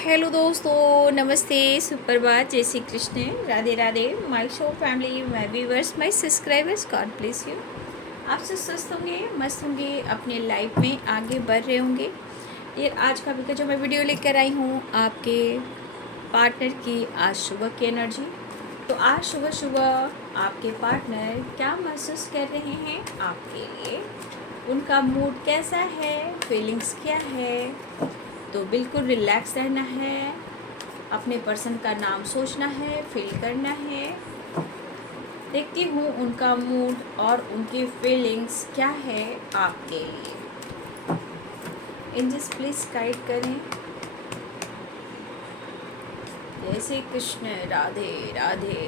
Hello दोस्तों, नमस्ते, सुप्रभात, जय Shri Krishna, Radhe Radhe. My show family, my viewers, my subscribers, God bless you. आप सब स्वस्थ होंगे, मस्त होंगे, अपने लाइफ में आगे बढ़ रहे होंगे। ये आज का जो मैं वीडियो लेकर आई हूँ आपके पार्टनर की आज सुबह की एनर्जी। तो आज सुबह सुबह आपके पार्टनर क्या महसूस कर रहे हैं आपके लिए, उनका मूड कैसा है, फीलिंग्स क्या है। तो बिल्कुल रिलैक्स रहना है, अपने पर्सन का नाम सोचना है, फील करना है। देखती हूँ उनका मूड और उनकी फीलिंग्स क्या है आपके लिए। एंजल्स प्लीज गाइड करें। जय Shri Krishna, Radhe Radhe.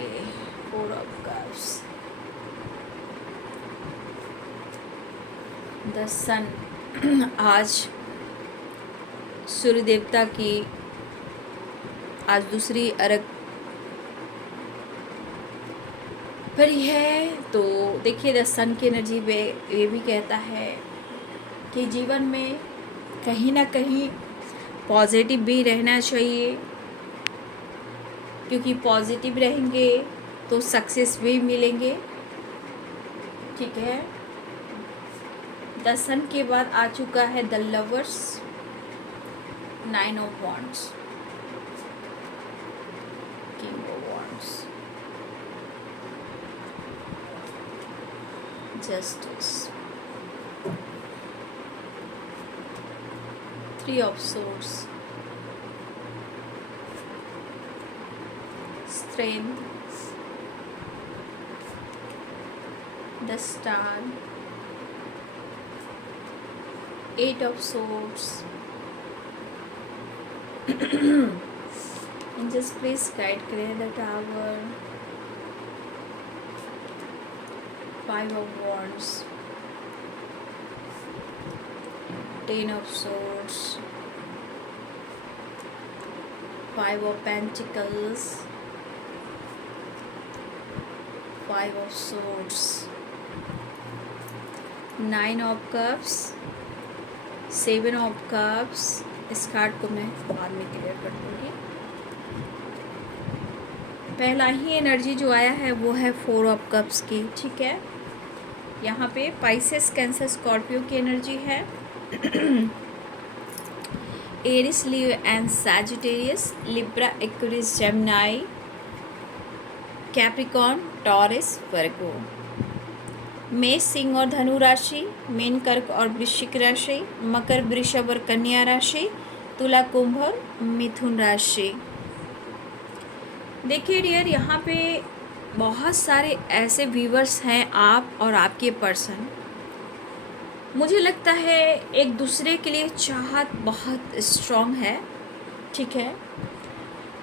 Four of cups, the sun. आज सूर्य देवता की आज दूसरी अर्घ परी है। तो देखिए द सन की एनर्जी में ये भी कहता है कि जीवन में कहीं ना कहीं पॉजिटिव भी रहना चाहिए, क्योंकि पॉजिटिव रहेंगे तो सक्सेस भी मिलेंगे। ठीक है। द सन के बाद आ चुका है the lovers, 9 of wands, king of wands, justice, 3 of swords, strength, the star, 8 of swords. Angels please guide करें the tower, 5 of wands, 10 of swords, 5 of pentacles, 5 of swords, 9 of cups, 7 of cups। इस card को मैं बाद में clear कर दूँगी। पहला ही energy जो आया है वो है 4 ऑफ कप्स की। ठीक है। यहाँ पे पाइसेस, कैंसर, स्कॉर्पियो की एनर्जी है। Aries, Leo and Sagittarius, Libra, Aquarius, Gemini, Capricorn, Taurus, Virgo. मेष, सिंह और धनु राशि, मीन, कर्क और वृश्चिक राशि, मकर, वृषभ और कन्या राशि, तुला, कुंभ और मिथुन राशि। देखिए डियर, यहाँ पे बहुत सारे ऐसे व्यूवर्स हैं, आप और आपके पर्सन। मुझे लगता है एक दूसरे के लिए चाहत बहुत स्ट्रॉन्ग है। ठीक है।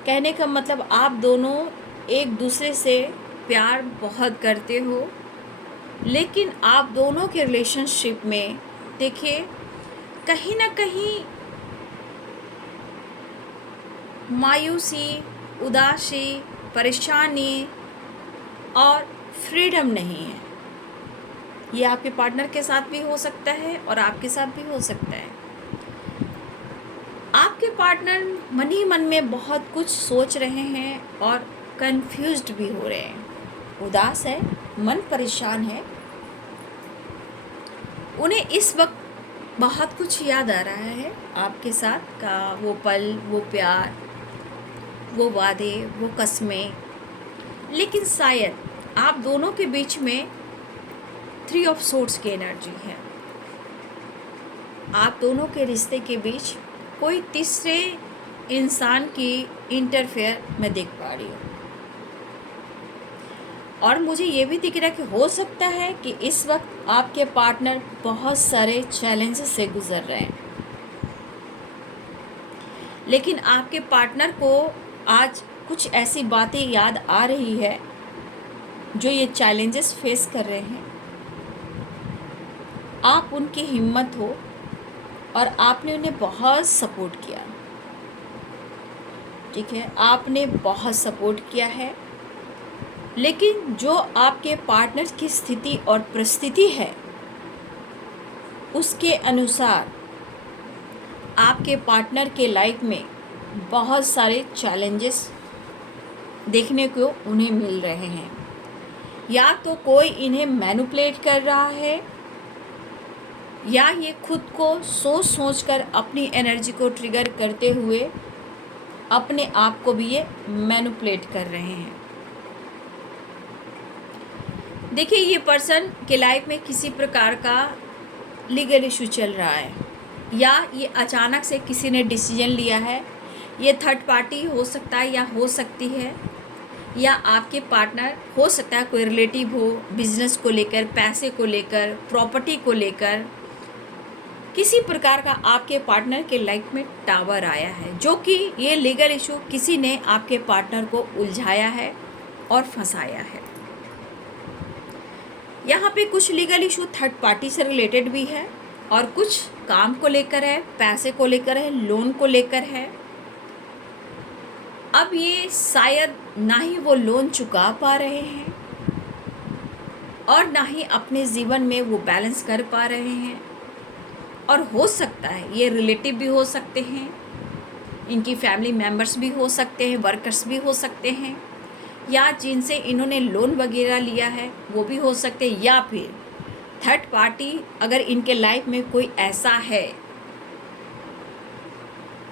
कहने का मतलब आप दोनों एक दूसरे से प्यार बहुत करते हो, लेकिन आप दोनों के रिलेशनशिप में देखिए कहीं ना कहीं मायूसी, उदासी, परेशानी और फ्रीडम नहीं है। ये आपके पार्टनर के साथ भी हो सकता है और आपके साथ भी हो सकता है। आपके पार्टनर मन ही मन में बहुत कुछ सोच रहे हैं और कंफ्यूज्ड भी हो रहे हैं, उदास है, मन परेशान है। उन्हें इस वक्त बहुत कुछ याद आ रहा है आपके साथ का, वो पल, वो प्यार, वो वादे, वो कस्में। लेकिन शायद आप दोनों के बीच में 3 ऑफ सोर्ड्स की एनर्जी है। आप दोनों के रिश्ते के बीच कोई तीसरे इंसान की इंटरफेयर मैं देख पा रही हूँ। और मुझे ये भी दिख रहा है कि हो सकता है कि इस वक्त आपके पार्टनर बहुत सारे चैलेंजेस से गुजर रहे हैं, लेकिन आपके पार्टनर को आज कुछ ऐसी बातें याद आ रही है जो ये चैलेंजेस फेस कर रहे हैं। आप उनकी हिम्मत हो और आपने उन्हें बहुत सपोर्ट किया। ठीक है, आपने बहुत सपोर्ट किया है, लेकिन जो आपके पार्टनर की स्थिति और परिस्थिति है उसके अनुसार आपके पार्टनर के लाइफ में बहुत सारे चैलेंजेस देखने को उन्हें मिल रहे हैं। या तो कोई इन्हें मैनिपुलेट कर रहा है, या ये खुद को सोच सोच कर अपनी एनर्जी को ट्रिगर करते हुए अपने आप को भी ये मैनिपुलेट कर रहे हैं। देखिए, ये पर्सन के लाइफ में किसी प्रकार का लीगल इशू चल रहा है, या ये अचानक से किसी ने डिसीजन लिया है। ये थर्ड पार्टी हो सकता है या हो सकती है, या आपके पार्टनर हो सकता है, कोई रिलेटिव हो, बिजनेस को लेकर, पैसे को लेकर, प्रॉपर्टी को लेकर। किसी प्रकार का आपके पार्टनर के लाइफ में टावर आया है, जो कि ये लीगल इशू किसी ने आपके पार्टनर को उलझाया है और फंसाया है। यहाँ पे कुछ लीगल इशू थर्ड पार्टी से रिलेटेड भी है, और कुछ काम को लेकर है, पैसे को लेकर है, लोन को लेकर है। अब ये शायद ना ही वो लोन चुका पा रहे हैं, और ना ही अपने जीवन में वो बैलेंस कर पा रहे हैं। और हो सकता है ये रिलेटिव भी हो सकते हैं, इनकी फैमिली मेम्बर्स भी हो सकते हैं, वर्कर्स भी हो सकते हैं, या जिनसे इन्होंने लोन वगैरह लिया है वो भी हो सकते हैं, या फिर थर्ड पार्टी अगर इनके लाइफ में कोई ऐसा है,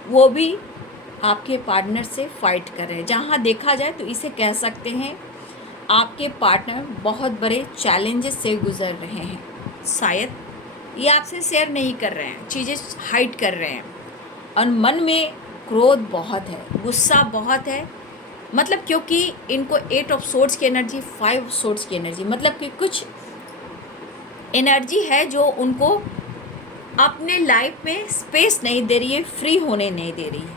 वो भी आपके पार्टनर से फाइट कर रहे हैं। जहाँ देखा जाए तो इसे कह सकते हैं आपके पार्टनर बहुत बड़े चैलेंजेस से गुजर रहे हैं। शायद ये आपसे शेयर नहीं कर रहे हैं, चीज़ें हाइड कर रहे हैं, और मन में क्रोध बहुत है, गुस्सा बहुत है। मतलब क्योंकि इनको 8 ऑफ सोर्ड्स की एनर्जी, 5 सोर्ड्स की एनर्जी, मतलब कि कुछ एनर्जी है जो उनको अपने लाइफ में स्पेस नहीं दे रही है, फ्री होने नहीं दे रही है।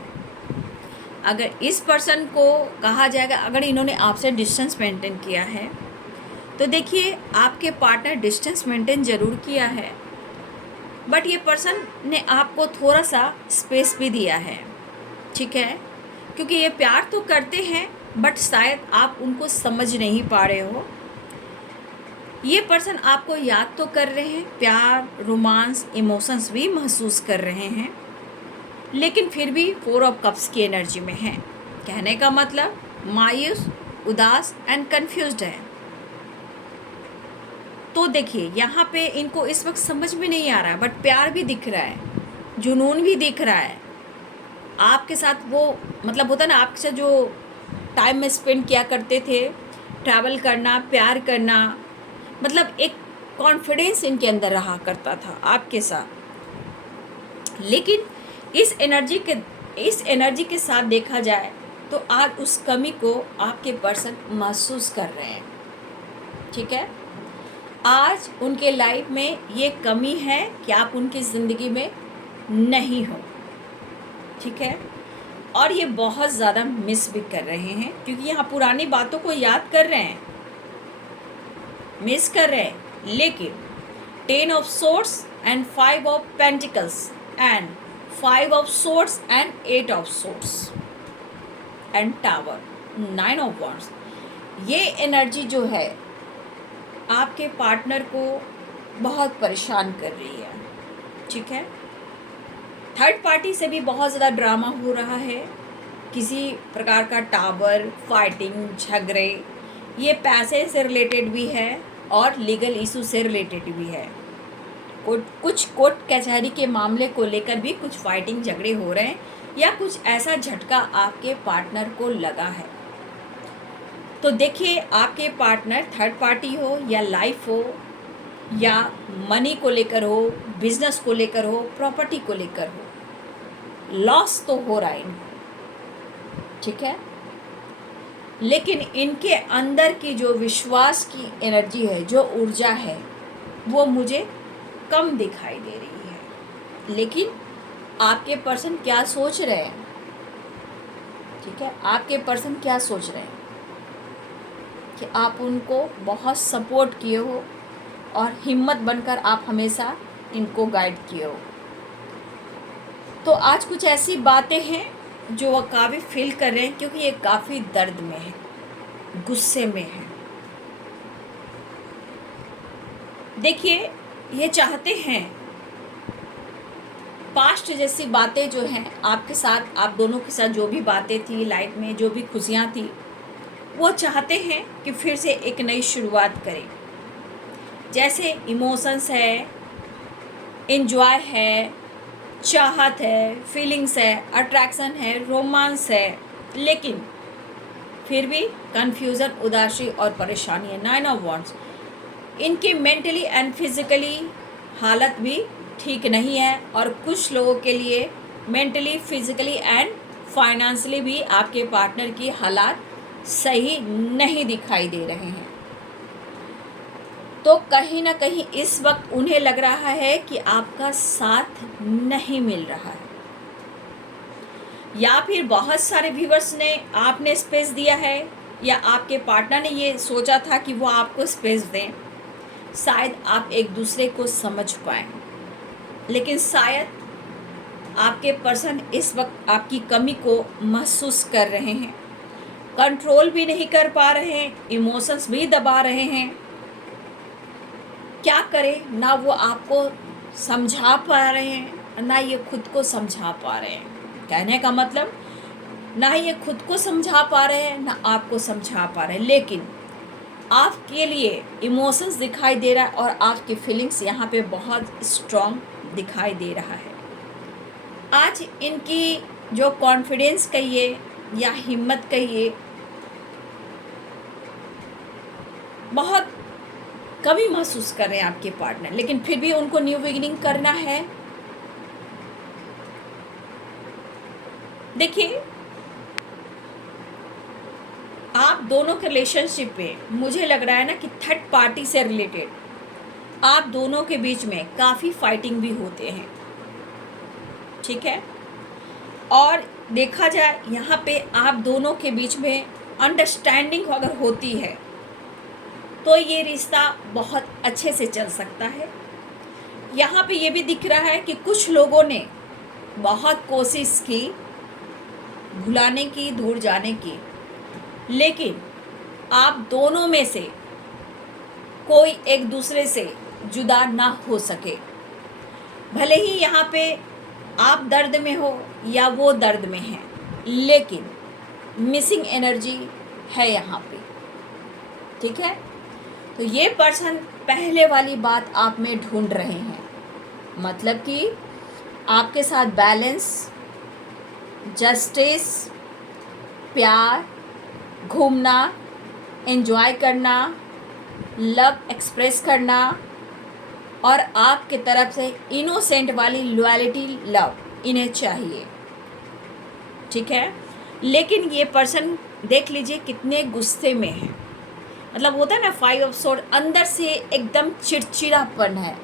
अगर इस पर्सन को कहा जाएगा, अगर इन्होंने आपसे डिस्टेंस मेंटेन किया है, तो देखिए आपके पार्टनर डिस्टेंस मेंटेन ज़रूर किया है, बट ये पर्सन ने आपको थोड़ा सा स्पेस भी दिया है, ठीक है, क्योंकि ये प्यार तो करते हैं, बट शायद आप उनको समझ नहीं पा रहे हो। ये पर्सन आपको याद तो कर रहे हैं, प्यार, रोमांस, इमोशंस भी महसूस कर रहे हैं, लेकिन फिर भी 4 ऑफ कप्स की एनर्जी में है। कहने का मतलब मायूस, उदास एंड कंफ्यूज्ड है। तो देखिए यहाँ पे इनको इस वक्त समझ में नहीं आ रहा है, बट प्यार भी दिख रहा है, जुनून भी दिख रहा है आपके साथ। वो मतलब होता ना, आपके साथ जो टाइम में स्पेंड किया करते थे, ट्रैवल करना, प्यार करना, मतलब एक कॉन्फिडेंस इनके अंदर रहा करता था आपके साथ। लेकिन इस एनर्जी के साथ देखा जाए तो आज उस कमी को आपके पर्सन महसूस कर रहे हैं, ठीक है। आज उनके लाइफ में ये कमी है कि आप उनकी ज़िंदगी में नहीं हो, ठीक है, और ये बहुत ज़्यादा मिस भी कर रहे हैं, क्योंकि यहाँ पुरानी बातों को याद कर रहे हैं, मिस कर रहे हैं। लेकिन 10 of swords and 5 of pentacles and 5 of swords and 8 of swords and tower, 9 of wands, ये एनर्जी जो है आपके पार्टनर को बहुत परेशान कर रही है, ठीक है। थर्ड पार्टी से भी बहुत ज़्यादा ड्रामा हो रहा है, किसी प्रकार का टावर, फाइटिंग, झगड़े, ये पैसे से रिलेटेड भी है और लीगल इशू से रिलेटेड भी है। कुछ कोर्ट कचहरी के मामले को लेकर भी कुछ फाइटिंग, झगड़े हो रहे हैं, या कुछ ऐसा झटका आपके पार्टनर को लगा है। तो देखिए आपके पार्टनर थर्ड पार्टी हो या लाइफ हो या मनी को लेकर हो, बिजनेस को लेकर हो, प्रॉपर्टी को लेकर हो, लॉस तो हो रहा है इनको, ठीक है। लेकिन इनके अंदर की जो विश्वास की एनर्जी है, जो ऊर्जा है, वो मुझे कम दिखाई दे रही है। लेकिन आपके पर्सन क्या सोच रहे हैं, ठीक है, आपके पर्सन क्या सोच रहे हैं कि आप उनको बहुत सपोर्ट किए हो और हिम्मत बनकर आप हमेशा इनको गाइड किए हो। तो आज कुछ ऐसी बातें हैं जो वो काफ़ी फील कर रहे हैं, क्योंकि ये काफ़ी दर्द में है, गुस्से में है। देखिए ये चाहते हैं पास्ट जैसी बातें जो हैं आपके साथ, आप दोनों के साथ जो भी बातें थी लाइफ में, जो भी खुशियाँ थी, वो चाहते हैं कि फिर से एक नई शुरुआत करें। जैसे इमोशंस है, एंजॉय है, चाहत है, फीलिंग्स है, अट्रैक्शन है, रोमांस है, लेकिन फिर भी कन्फ्यूज़न, उदासी और परेशानी है। 9 ऑफ वॉन्ड्स, इनकी मेंटली एंड फिजिकली हालत भी ठीक नहीं है, और कुछ लोगों के लिए मेंटली, फिजिकली एंड फाइनेंशियली भी आपके पार्टनर की हालात सही नहीं दिखाई दे रहे हैं। तो कहीं ना कहीं इस वक्त उन्हें लग रहा है कि आपका साथ नहीं मिल रहा है, या फिर बहुत सारे व्यूअर्स ने आपने स्पेस दिया है, या आपके पार्टनर ने ये सोचा था कि वो आपको स्पेस दें। शायद आप एक दूसरे को समझ पाएँ, लेकिन शायद आपके पर्सन इस वक्त आपकी कमी को महसूस कर रहे हैं, कंट्रोल भी नहीं कर पा रहे हैं, इमोशंस भी दबा रहे हैं। क्या करें, ना वो आपको समझा पा रहे हैं, ना ये खुद को समझा पा रहे हैं। कहने का मतलब, ना ही ये खुद को समझा पा रहे हैं, ना आपको समझा पा रहे हैं, लेकिन आपके लिए इमोशंस दिखाई दे रहा है और आपकी फीलिंग्स यहाँ पे बहुत स्ट्रॉन्ग दिखाई दे रहा है। आज इनकी जो कॉन्फिडेंस कहिए या हिम्मत कहिए, बहुत कमी महसूस कर रहे हैं आपके पार्टनर, लेकिन फिर भी उनको न्यू बिगिनिंग करना है। देखिए, आप दोनों के रिलेशनशिप में मुझे लग रहा है ना कि थर्ड पार्टी से रिलेटेड आप दोनों के बीच में काफ़ी फाइटिंग भी होते हैं, ठीक है। और देखा जाए यहाँ पे आप दोनों के बीच में अंडरस्टैंडिंग अगर होती है तो ये रिश्ता बहुत अच्छे से चल सकता है। यहाँ पे ये भी दिख रहा है कि कुछ लोगों ने बहुत कोशिश की भुलाने की, दूर जाने की, लेकिन आप दोनों में से कोई एक दूसरे से जुदा ना हो सके। भले ही यहाँ पे आप दर्द में हो या वो दर्द में है, लेकिन मिसिंग एनर्जी है यहाँ पे, ठीक है। तो ये पर्सन पहले वाली बात आप में ढूंढ रहे हैं, मतलब कि आपके साथ बैलेंस, जस्टिस, प्यार, घूमना, एंजॉय करना, लव एक्सप्रेस करना, और आपके तरफ से इनोसेंट वाली लॉयल्टी, लव इन्हें चाहिए, ठीक है। लेकिन ये पर्सन देख लीजिए कितने गुस्से में है, मतलब होता है ना 5 ऑफ सोर्ड, अंदर से एकदम चिड़चिड़ापन है,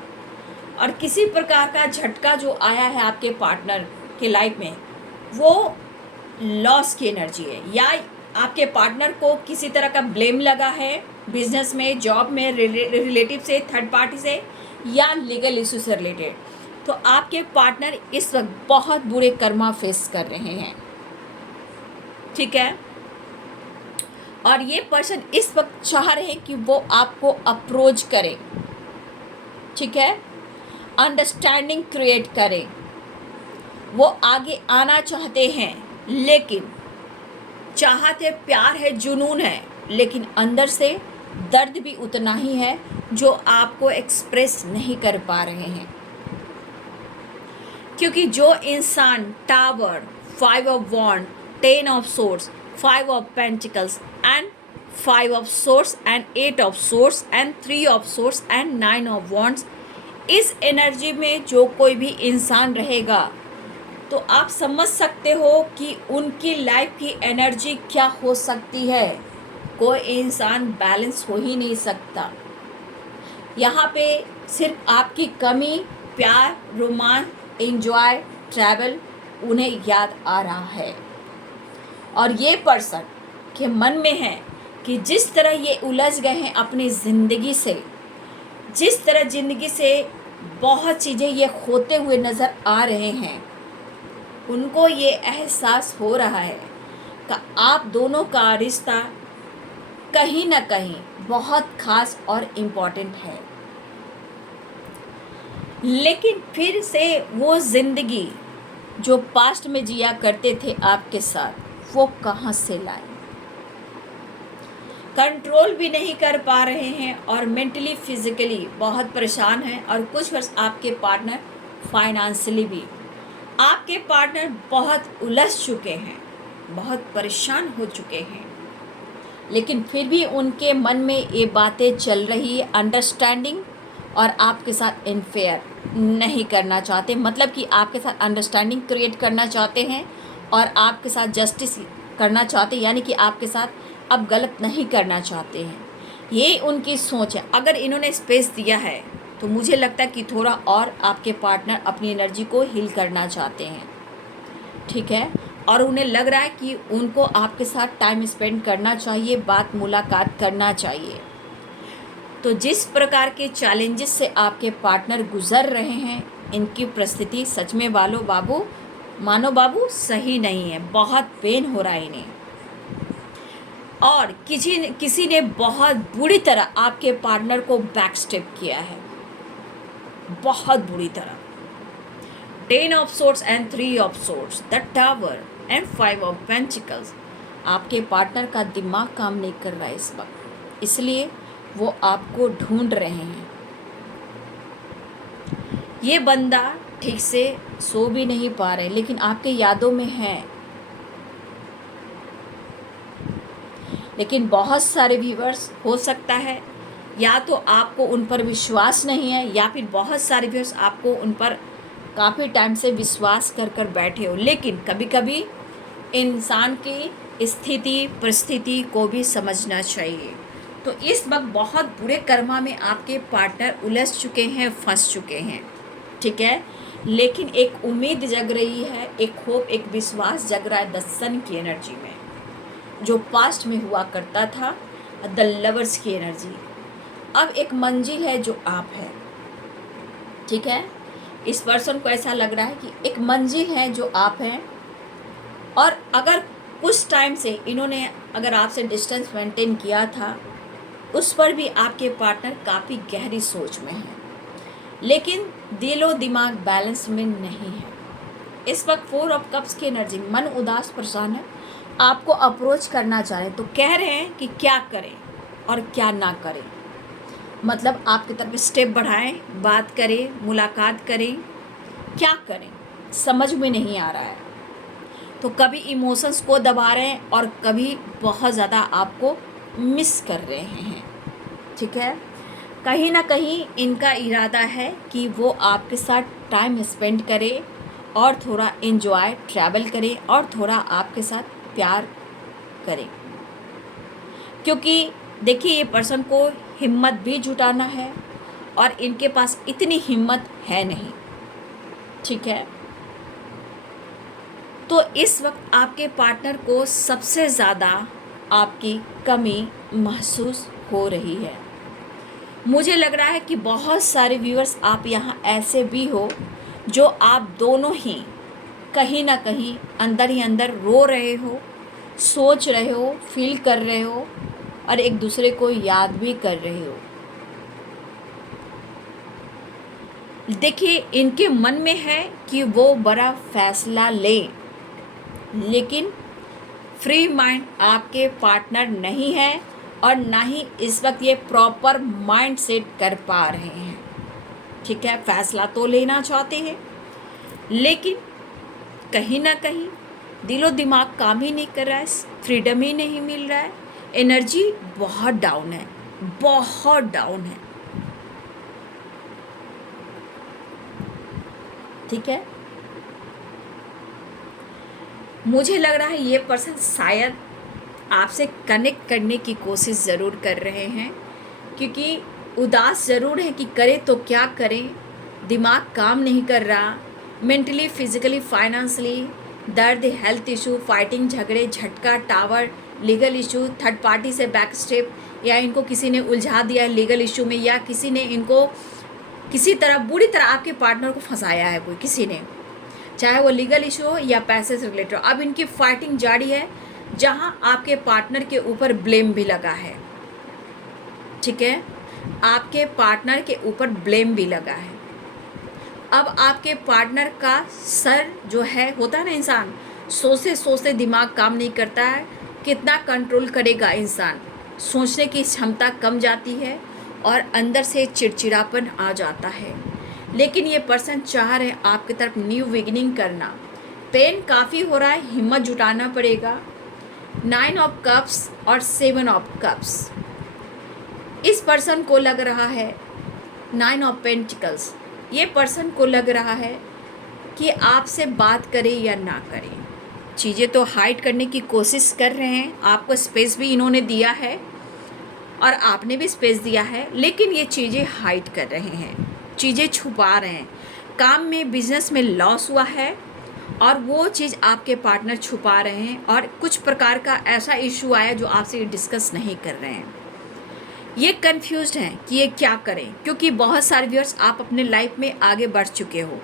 और किसी प्रकार का झटका जो आया है आपके पार्टनर के लाइफ में, वो लॉस की एनर्जी है, या आपके पार्टनर को किसी तरह का ब्लेम लगा है बिजनेस में, जॉब में, रिलेटिव से, थर्ड पार्टी से, या लीगल इशू से रिलेटेड। तो आपके पार्टनर इस वक्त बहुत बुरे कर्मा फेस कर रहे हैं, ठीक है। और ये पर्सन इस वक्त चाह रहे हैं कि वो आपको अप्रोच करे, ठीक है, अंडरस्टैंडिंग क्रिएट करें। वो आगे आना चाहते हैं, लेकिन चाहत है, प्यार है, जुनून है, लेकिन अंदर से दर्द भी उतना ही है जो आपको एक्सप्रेस नहीं कर पा रहे हैं। क्योंकि जो इंसान tower, 5 of wand, 10 of swords, 5 of pentacles and 5 of swords and 8 of swords and 3 of swords and 9 of wands, इस एनर्जी में जो कोई भी इंसान रहेगा, तो आप समझ सकते हो कि उनकी लाइफ की एनर्जी क्या हो सकती है। कोई इंसान बैलेंस हो ही नहीं सकता। यहाँ पे सिर्फ आपकी कमी, प्यार, रोमांस, एंजॉय, ट्रैवल उन्हें याद आ रहा है। और ये पर्सन के मन में है कि जिस तरह ये उलझ गए हैं अपनी ज़िंदगी से, जिस तरह ज़िंदगी से बहुत चीज़ें ये खोते हुए नज़र आ रहे हैं, उनको ये एहसास हो रहा है कि आप दोनों का रिश्ता कहीं ना कहीं बहुत ख़ास और इम्पॉर्टेंट है। लेकिन फिर से वो ज़िंदगी जो पास्ट में जिया करते थे आपके साथ, वो कहाँ से लाए? कंट्रोल भी नहीं कर पा रहे हैं और मेंटली फिजिकली बहुत परेशान हैं। और कुछ वर्ष आपके पार्टनर फाइनेंशियली भी, आपके पार्टनर बहुत उलझ चुके हैं, बहुत परेशान हो चुके हैं। लेकिन फिर भी उनके मन में ये बातें चल रही है, अंडरस्टैंडिंग और आपके साथ इनफेयर नहीं करना चाहते, मतलब कि आपके साथ अंडरस्टैंडिंग क्रिएट करना चाहते हैं और आपके साथ जस्टिस करना चाहते हैं, यानी कि आपके साथ अब गलत नहीं करना चाहते हैं। ये उनकी सोच है। अगर इन्होंने स्पेस दिया है तो मुझे लगता है कि थोड़ा और आपके पार्टनर अपनी एनर्जी को हील करना चाहते हैं, ठीक है। और उन्हें लग रहा है कि उनको आपके साथ टाइम स्पेंड करना चाहिए, बात मुलाकात करना चाहिए। तो जिस प्रकार के चैलेंजेस से आपके पार्टनर गुजर रहे हैं, इनकी परिस्थिति सच में मानो बाबू सही नहीं है। बहुत पेन हो रहा है इन्हें, और किसी ने बहुत बुरी तरह आपके पार्टनर को बैक स्टेप किया है, बहुत बुरी तरह। 10 of swords and 3 of swords, the tower and 5 of pentacles. आपके पार्टनर का दिमाग काम नहीं कर रहा है इस वक्त, इसलिए वो आपको ढूंढ रहे हैं। ये बंदा ठीक से सो भी नहीं पा रहे, लेकिन आपके यादों में है। लेकिन बहुत सारे व्यूअर्स, हो सकता है या तो आपको उन पर विश्वास नहीं है, या फिर बहुत सारे व्यूअर्स आपको उन पर काफ़ी टाइम से विश्वास कर बैठे हो। लेकिन कभी कभी इंसान की स्थिति परिस्थिति को भी समझना चाहिए। तो इस वक्त बहुत बुरे कर्मा में आपके पार्टनर उलझ चुके हैं, फंस चुके हैं, ठीक है। लेकिन एक उम्मीद जग रही है, एक होप, एक विश्वास जग रहा है द सन की एनर्जी में, जो पास्ट में हुआ करता था, द लवर्स की एनर्जी। अब एक मंजिल है जो आप है, ठीक है। इस पर्सन को ऐसा लग रहा है कि एक मंजिल है जो आप हैं, और अगर कुछ टाइम से इन्होंने अगर आपसे डिस्टेंस मेंटेन किया था, उस पर भी आपके पार्टनर काफ़ी गहरी सोच में है, लेकिन दिलो दिमाग बैलेंस में नहीं है। इस वक्त 4 ऑफ कप्स की एनर्जी, मन उदास परेशान है, आपको अप्रोच करना चाह रहे हैं, तो कह रहे हैं कि क्या करें और क्या ना करें। मतलब आपकी तरफ स्टेप बढ़ाएं, बात करें, मुलाकात करें, क्या करें समझ में नहीं आ रहा है। तो कभी इमोशंस को दबा रहे हैं और कभी बहुत ज़्यादा आपको मिस कर रहे हैं, ठीक है। कहीं ना कहीं इनका इरादा है कि वो आपके साथ टाइम स्पेंड करे और थोड़ा एंजॉय ट्रैवल करें और थोड़ा आपके साथ प्यार करें, क्योंकि देखिए ये पर्सन को हिम्मत भी जुटाना है और इनके पास इतनी हिम्मत है नहीं, ठीक है। तो इस वक्त आपके पार्टनर को सबसे ज़्यादा आपकी कमी महसूस हो रही है। मुझे लग रहा है कि बहुत सारे व्यूअर्स आप यहाँ ऐसे भी हो जो आप दोनों ही कहीं ना कहीं अंदर ही अंदर रो रहे हो, सोच रहे हो, फील कर रहे हो और एक दूसरे को याद भी कर रहे हो। देखिए इनके मन में है कि वो बड़ा फैसला लें, लेकिन फ्री माइंड आपके पार्टनर नहीं है और ना ही इस वक्त ये प्रॉपर माइंड सेट कर पा रहे हैं, ठीक है। फैसला तो लेना चाहते हैं, लेकिन कहीं ना कहीं दिलो दिमाग काम ही नहीं कर रहा है, फ्रीडम ही नहीं मिल रहा है, एनर्जी बहुत डाउन है, बहुत डाउन है, ठीक है। मुझे लग रहा है ये पर्सन शायद आपसे कनेक्ट करने की कोशिश ज़रूर कर रहे हैं, क्योंकि उदास ज़रूर है कि करें तो क्या करें, दिमाग काम नहीं कर रहा, मेंटली, फिजिकली, फाइनेंशियली, दर्द, हेल्थ इशू, फाइटिंग, झगड़े, झटका, tower, legal issue, third party से बैक स्टेप, या इनको किसी ने उलझा दिया है लीगल इशू में, या किसी ने इनको किसी तरह बुरी तरह आपके पार्टनर को फंसाया है, कोई किसी ने, चाहे वो लीगल इशू हो या पैसे से रिलेटेड। अब इनकी फाइटिंग जारी है, जहां आपके पार्टनर के ऊपर ब्लेम भी लगा है, ठीक है। आपके पार्टनर के ऊपर ब्लेम भी लगा है, अब आपके पार्टनर का सर जो है, होता है ना इंसान सोचते सोचते दिमाग काम नहीं करता है, कितना कंट्रोल करेगा इंसान, सोचने की क्षमता कम जाती है और अंदर से चिड़चिड़ापन आ जाता है। लेकिन ये पर्सन चाह रहे हैं आपकी तरफ न्यू बिगिनिंग करना। पेन काफ़ी हो रहा है, हिम्मत जुटाना पड़ेगा। 9 ऑफ कप्स और 7 ऑफ कप्स, इस पर्सन को लग रहा है 9 ऑफ पेंटिकल्स, ये पर्सन को लग रहा है कि आपसे बात करे या ना करे। चीज़ें तो हाइड करने की कोशिश कर रहे हैं, आपको स्पेस भी इन्होंने दिया है और आपने भी स्पेस दिया है, लेकिन ये चीज़ें हाइड कर रहे हैं, चीज़ें छुपा रहे हैं। काम में, बिजनेस में लॉस हुआ है और वो चीज़ आपके पार्टनर छुपा रहे हैं और कुछ प्रकार का ऐसा इशू आया जो आपसे डिस्कस नहीं कर रहे हैं। ये कंफ्यूज्ड हैं कि ये क्या करें, क्योंकि बहुत सारे व्यूअर्स आप अपने लाइफ में आगे बढ़ चुके हो,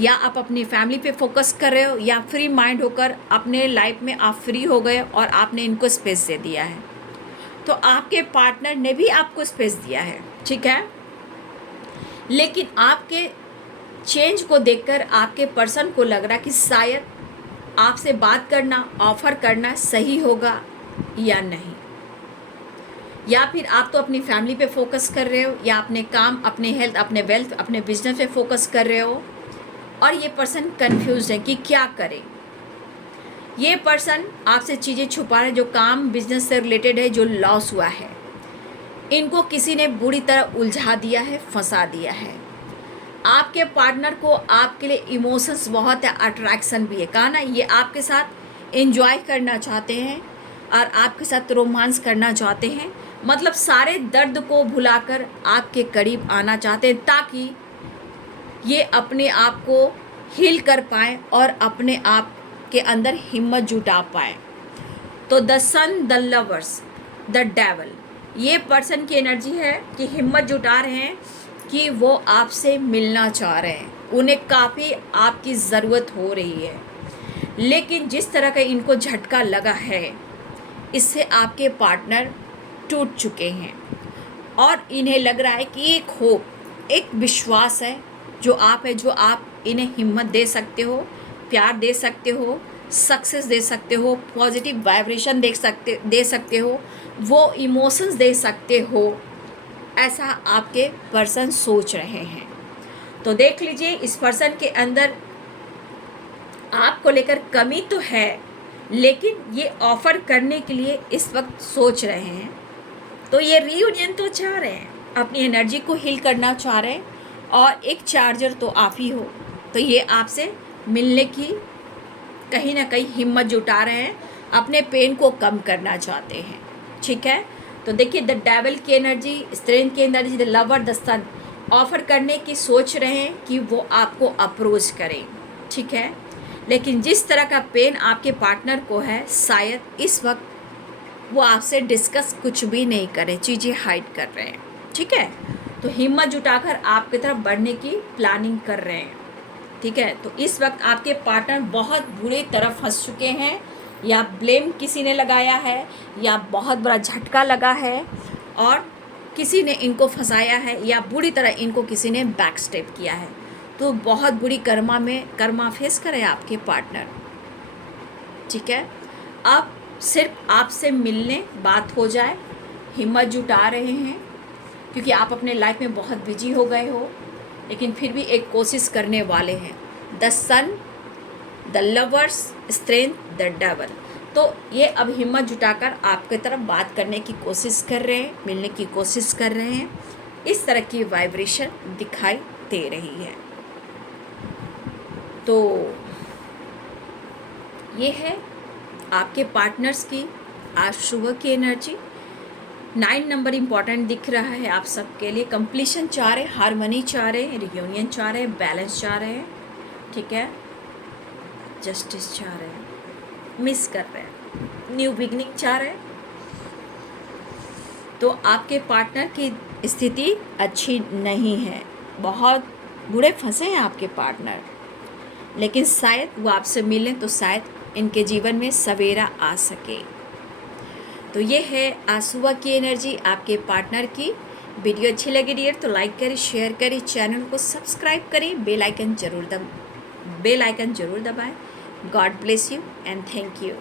या आप अपनी फैमिली पे फोकस कर रहे हो, या फ्री माइंड होकर अपने लाइफ में आप फ्री हो गए और आपने इनको स्पेस दे दिया है। तो आपके पार्टनर ने भी आपको स्पेस दिया है, ठीक है, लेकिन आपके चेंज को देखकर आपके पर्सन को लग रहा कि शायद आपसे बात करना, ऑफर करना सही होगा या नहीं। या फिर आप तो अपनी फैमिली पे फोकस कर रहे हो, या अपने काम, अपने हेल्थ, अपने वेल्थ, अपने बिजनेस पे फोकस कर रहे हो, और ये पर्सन कंफ्यूज है कि क्या करें। ये पर्सन आपसे चीज़ें छुपा रहे हैं जो काम, बिजनेस से रिलेटेड है, जो लॉस हुआ है। इनको किसी ने बुरी तरह उलझा दिया है, फंसा दिया है। आपके पार्टनर को आपके लिए इमोशंस बहुत है, अट्रैक्शन भी है, कहा ना, ये आपके साथ एंजॉय करना चाहते हैं और आपके साथ रोमांस करना चाहते हैं। मतलब सारे दर्द को भुलाकर आपके करीब आना चाहते हैं, ताकि ये अपने आप को हील कर पाएँ और अपने आप के अंदर हिम्मत जुटा पाएँ। तो the sun, the lovers, the devil, ये पर्सन की एनर्जी है कि हिम्मत जुटा रहे हैं कि वो आपसे मिलना चाह रहे हैं, उन्हें काफ़ी आपकी ज़रूरत हो रही है। लेकिन जिस तरह का इनको झटका लगा है, इससे आपके पार्टनर टूट चुके हैं और इन्हें लग रहा है कि एक होप, एक विश्वास है जो आप है, जो आप इन्हें हिम्मत दे सकते हो, प्यार दे सकते हो, सक्सेस दे सकते हो, पॉजिटिव वाइब्रेशन दे सकते हो, वो इमोशंस दे सकते हो, ऐसा आपके पर्सन सोच रहे हैं। तो देख लीजिए, इस पर्सन के अंदर आपको लेकर कमी तो है, लेकिन ये ऑफ़र करने के लिए इस वक्त सोच रहे हैं। तो ये रीयूनियन तो चाह रहे हैं, अपनी एनर्जी को हील करना चाह रहे हैं, और एक चार्जर तो आप ही हो। तो ये आपसे मिलने की कहीं ना कहीं हिम्मत जुटा रहे हैं, अपने पेन को कम करना चाहते हैं, ठीक है। तो देखिए, द डेविल की एनर्जी, स्ट्रेंथ की energy, the lover, the sun, offer करने की सोच रहे हैं कि वो आपको अप्रोच करें, ठीक है। लेकिन जिस तरह का पेन आपके पार्टनर को है, शायद इस वक्त वो आपसे डिस्कस कुछ भी नहीं करें, चीज़ें हाइड कर रहे हैं, ठीक है। तो हिम्मत जुटाकर आपकी तरफ बढ़ने की प्लानिंग कर रहे हैं, ठीक है। तो इस वक्त आपके पार्टनर बहुत बुरी तरह फंस चुके हैं, या ब्लेम किसी ने लगाया है, या बहुत बड़ा झटका लगा है और किसी ने इनको फंसाया है, या बुरी तरह इनको किसी ने बैक स्टेप किया है। तो बहुत बुरी कर्मा फेस करे आपके पार्टनर, ठीक है। अब सिर्फ आपसे मिलने बात हो जाए, हिम्मत जुटा रहे हैं, क्योंकि आप अपने लाइफ में बहुत बिजी हो गए हो, लेकिन फिर भी एक कोशिश करने वाले हैं। The sun, the lovers, strength, the devil. तो ये अब हिम्मत जुटाकर आपकी तरफ बात करने की कोशिश कर रहे हैं, मिलने की कोशिश कर रहे हैं। इस तरह की वाइब्रेशन दिखाई दे रही है। तो ये है आपके पार्टनर्स की आज सुबह की एनर्जी। 9 नंबर इम्पॉर्टेंट दिख रहा है आप सबके लिए। कंप्लीशन चाह रहे हैं, हारमनी चाह रहे हैं, रियूनियन चाह रहे हैं, बैलेंस चाह रहे हैं, ठीक है, जस्टिस चाह रहे हैं, मिस कर रहे हैं, न्यू बिगनिंग चाह रहे हैं। तो आपके पार्टनर की स्थिति अच्छी नहीं है, बहुत बुरे फंसे हैं आपके पार्टनर, लेकिन शायद वो आपसे मिलें तो शायद इनके जीवन में सवेरा आ सके। तो ये है आज सुबह की एनर्जी आपके पार्टनर की। वीडियो अच्छी लगी डियर तो लाइक करें, शेयर करें, चैनल को सब्सक्राइब करें, बेल आइकन जरूर दबाएं। God bless you and thank you.